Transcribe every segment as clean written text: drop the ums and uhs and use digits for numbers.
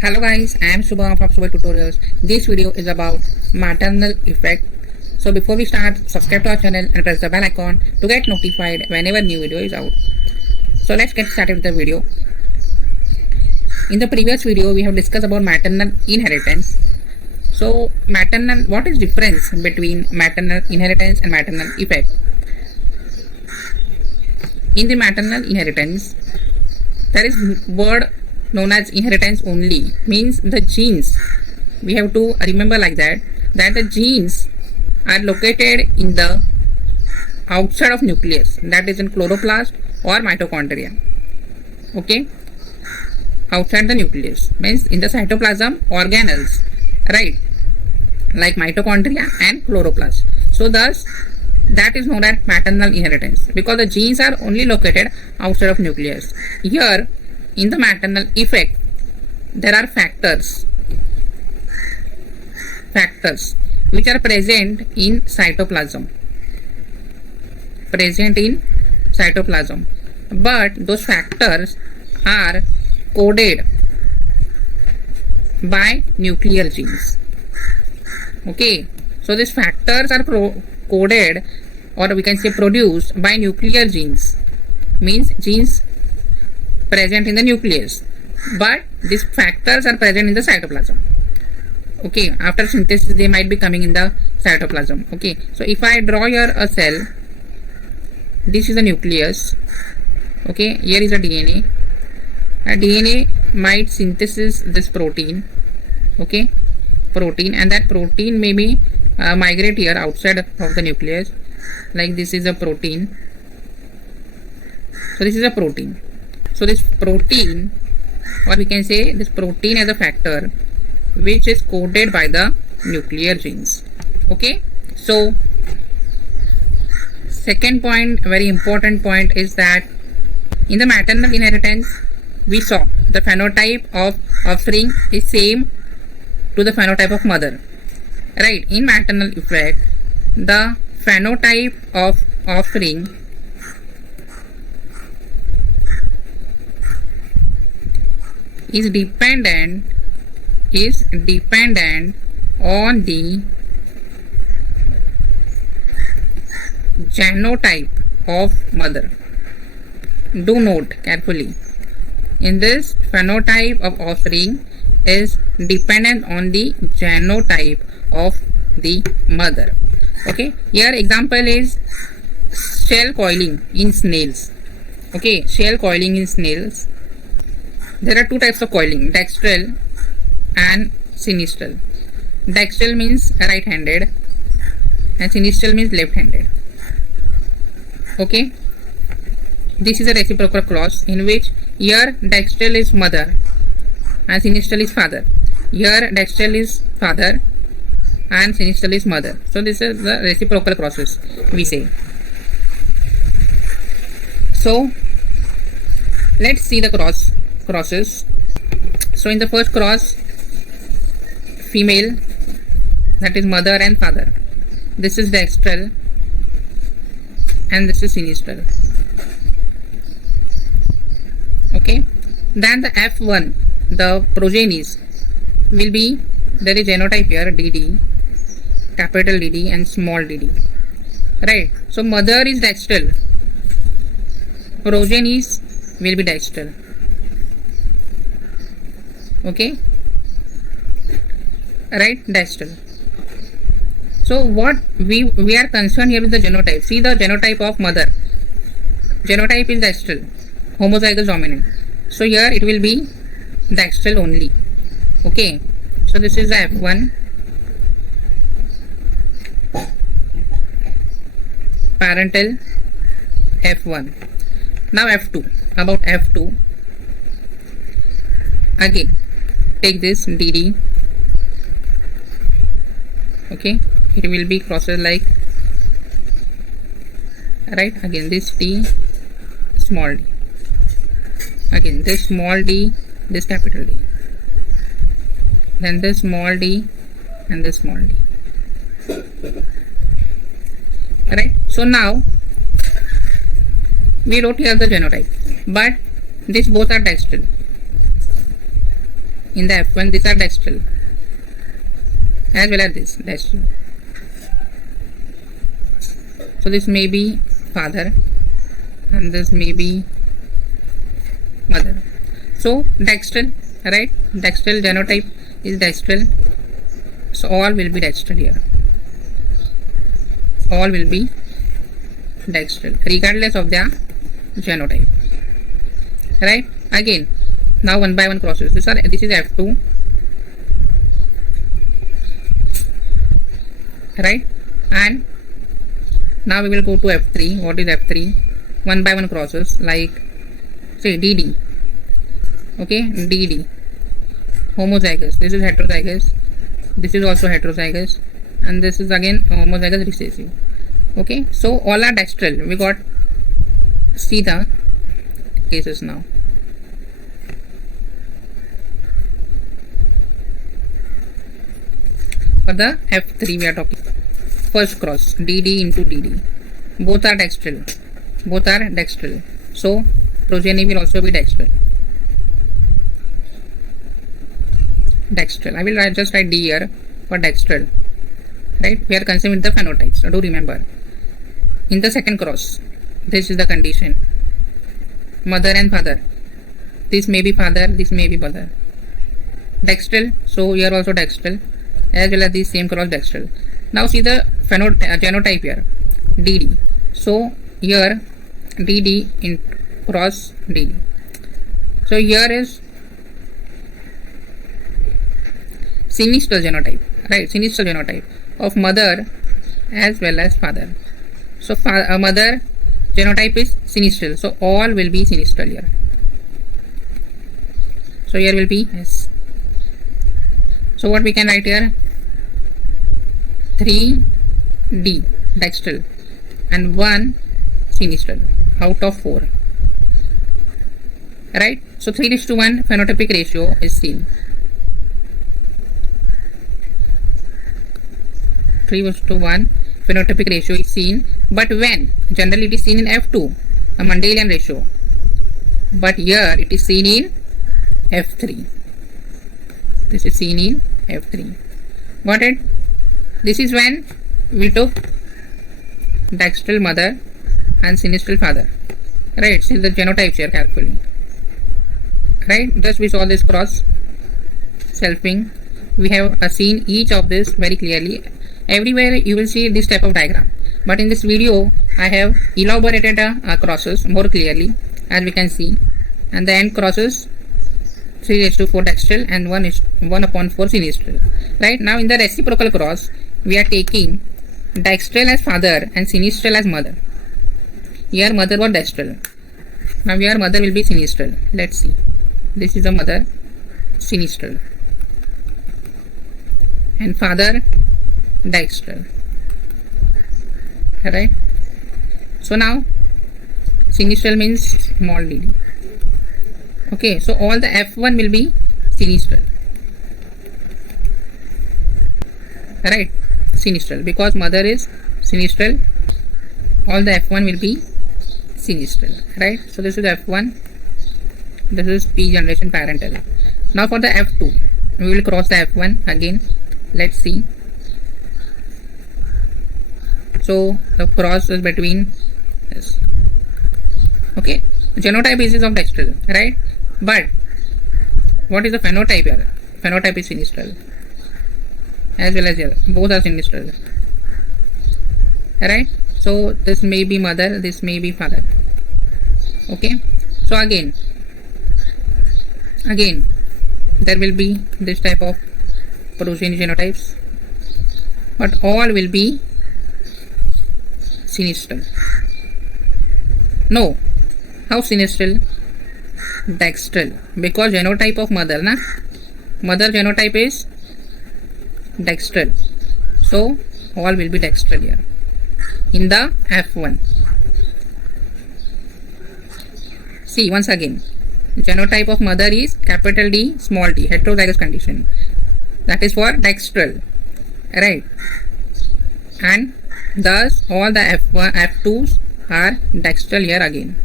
Hello guys, I am Shubham from ShubhVed Tutorials. This video is about maternal effect. So before we start, subscribe to our channel and press the bell icon to get notified whenever new video is out. So let's get started with the video. In the previous video, we have discussed about maternal inheritance. So what is difference between maternal inheritance and maternal effect? In the maternal inheritance, there is word known as inheritance only, means the genes, we have to remember like that the genes are located in the outside of nucleus, that is in chloroplast or mitochondria. Okay, outside the nucleus means in the cytoplasm organelles, right, like mitochondria and chloroplast. So thus that is known as maternal inheritance because the genes are only located outside of nucleus. Here in the maternal effect, there are factors which are present in cytoplasm, but those factors are coded by nuclear genes. Okay, so these factors are coded, or we can say produced, by nuclear genes, means genes present in the nucleus, but these factors are present in the cytoplasm. Okay, after synthesis they might be coming in the cytoplasm. Okay, so if I draw here a cell, this is the nucleus. Okay, here is a DNA. A DNA might synthesis this protein. Okay, and that protein may be migrate here outside of the nucleus, like this is a protein. So this is a protein. So this protein, or we can say this protein as a factor which is coded by the nuclear genes. Okay, so second point, very important point, is that in the maternal inheritance we saw the phenotype of offspring is same to the phenotype of mother, right? In maternal effect, the phenotype of offspring is dependent on the genotype of mother. Do note carefully, in this phenotype of offspring is dependent on the genotype of the mother. Okay, here example is shell coiling in snails. Okay, shell coiling in snails. There are two types of coiling, dextral and sinistral. Dextral means right-handed and sinistral means left-handed. Okay, this is a reciprocal clause in which here dextral is mother and sinistral is father. Here dextral is father and sinistral is mother. So this is the reciprocal clauses we say. So let's see the crosses. So in the first cross, female, that is mother and father. This is dextral and this is sinistral. Okay, then the F1, the progenies, will be, there is genotype here, DD, capital DD and small dd, right? So mother is dextral, progenies will be dextral. Okay, right, dextral. So what we are concerned here with the genotype. See the genotype of mother. Genotype is dextral, homozygous dominant. So here it will be dextral only. Okay, so this is the F1, parental F1. Now F2, about F2, again take this DD. Okay, it will be crosses like, right, again this D, small d, again this small d, this capital D, then this small d and this small d, right? So now we wrote here the genotype, but these both are dextral. in the F1, these are dextral, as well as this dextral. So this may be father and this may be mother. So dextral, right? Dextral genotype is dextral. So all will be dextral here. All will be dextral regardless of their genotype, right? Again, now one by one crosses. This is F2, right? And now we will go to F3. What is F3? One by one crosses, like say DD. Okay, DD, homozygous. This is heterozygous. This is also heterozygous, and this is again homozygous recessive. Okay, so all are dextral. We got, see the cases now. For the F3 we are talking. First cross, DD into DD. Both are dextral. Both are dextral. So progeny will also be dextral. Dextral. I will just write D here for dextral. Right? We are concerned with the phenotypes. So do remember. In the second cross, this is the condition. Mother and father. This may be father, this may be mother. Dextral. So here also dextral, as well as this same cross dextral. Now see the genotype here. DD. So here DD in cross DD. So here is sinistral genotype, right? Sinistral genotype of mother as well as father. So mother genotype is sinistral. So all will be sinistral here. So here will be S. So what we can write here? 3D dextral and 1 sinistral out of 4. Right? So 3:1 phenotypic ratio is seen. 3:1 phenotypic ratio is seen, but when? Generally it is seen in F2, a Mendelian ratio, but here it is seen in F3. This is seen in F3. Got it? This is when we took dextral mother and sinistral father. Right? See the genotypes here carefully. Right? Just we saw this cross selfing. We have seen each of this very clearly. Everywhere you will see this type of diagram, but in this video I have elaborated crosses more clearly, as we can see, and the end crosses 3:4 dextral and 1/4 sinistral. Right? Now in the reciprocal cross we are taking dextral as father and sinistral as mother. Here mother was dextral. Now here mother will be sinistral. Let's see. This is a mother, sinistral, and father dextral. Right? So now sinistral means small dd. Okay, so all the F1 will be sinistral. Right? Sinistral, because mother is sinistral, all the F1 will be sinistral. Right? So this is F1, this is P generation parental. Now for the F2, we will cross the F1 again. Let's see. So the cross is between this. Okay, genotype is of dextral, right? But what is the phenotype here? Phenotype is sinistral, as well as here. Both are sinistral. Right? So this may be mother, this may be father. Okay. So again there will be this type of progeny genotypes, but all will be sinistral. No. How sinistral? Dextral. Because genotype of mother, na? Mother genotype is dextral. So all will be dextral here in the F1. See once again. Genotype of mother is capital D, small d, heterozygous condition. That is for dextral. Right? And thus all the F1, F2s are dextral here again.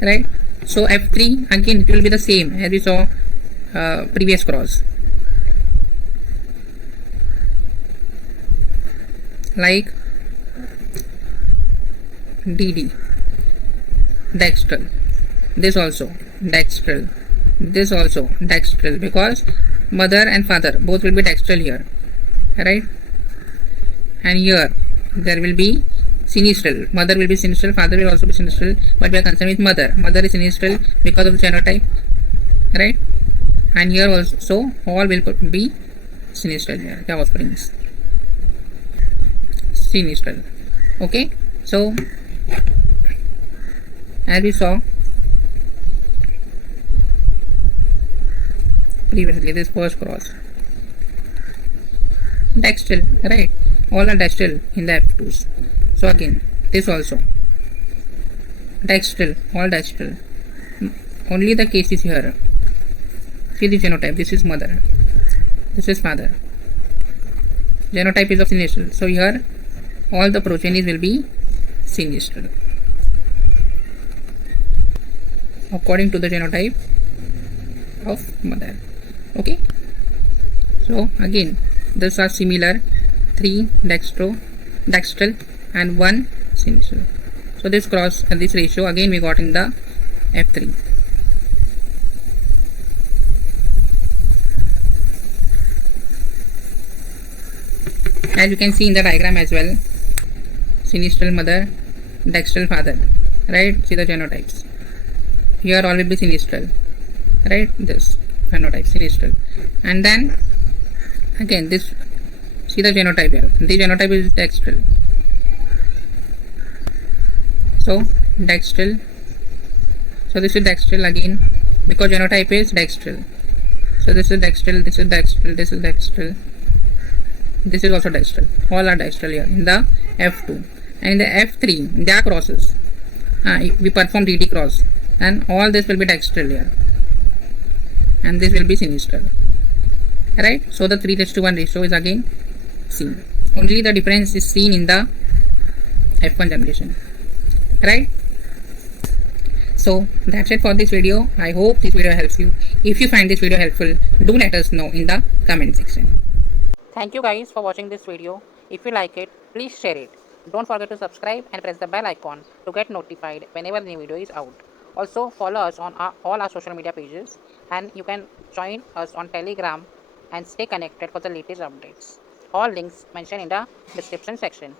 Right? So F3 again it will be the same as we saw previous cross, like DD, dextral, this also dextral, this also dextral, because mother and father both will be dextral here, right? And here there will be sinistral, mother will be sinistral, father will also be sinistral, but we are concerned with mother. Mother is sinistral because of the genotype, right? And here also all will be sinistral here, the offsprings sinistral. Okay, so as we saw previously, this first cross dextral, right? All are dextral in the F2s. So again this also dextral, all dextral. Only the case is here. See the genotype, this is mother, this is father, genotype is of sinistral, so here all the progenies will be sinistral according to the genotype of mother. Okay, so again these are similar, 3 dextral and 1 sinistral. So this cross and this ratio again we got in the F3. As you can see in the diagram as well, sinistral mother, dextral father, right? See the genotypes. Here all will be sinistral, right? This phenotype sinistral, and then again this, see the genotype here. The genotype is dextral, so dextral. So this is dextral again because genotype is dextral. So this is dextral, this is dextral, this is dextral, this is also dextral. All are dextral here in the F2. And in the F3 there are crosses. We perform DD cross and all this will be dextral here and this will be sinistral, right? So the 3:1 ratio is again seen. Only the difference is seen in the F1 generation, right? So that's it for this video. I hope this video helps you. If you find this video helpful, do let us know in the comment section. Thank you guys for watching this video. If you like it, please share it. Don't forget to subscribe and press the bell icon to get notified whenever the new video is out. Also follow us on all our social media pages, and you can join us on Telegram and stay connected for the latest updates. All links mentioned in the description section.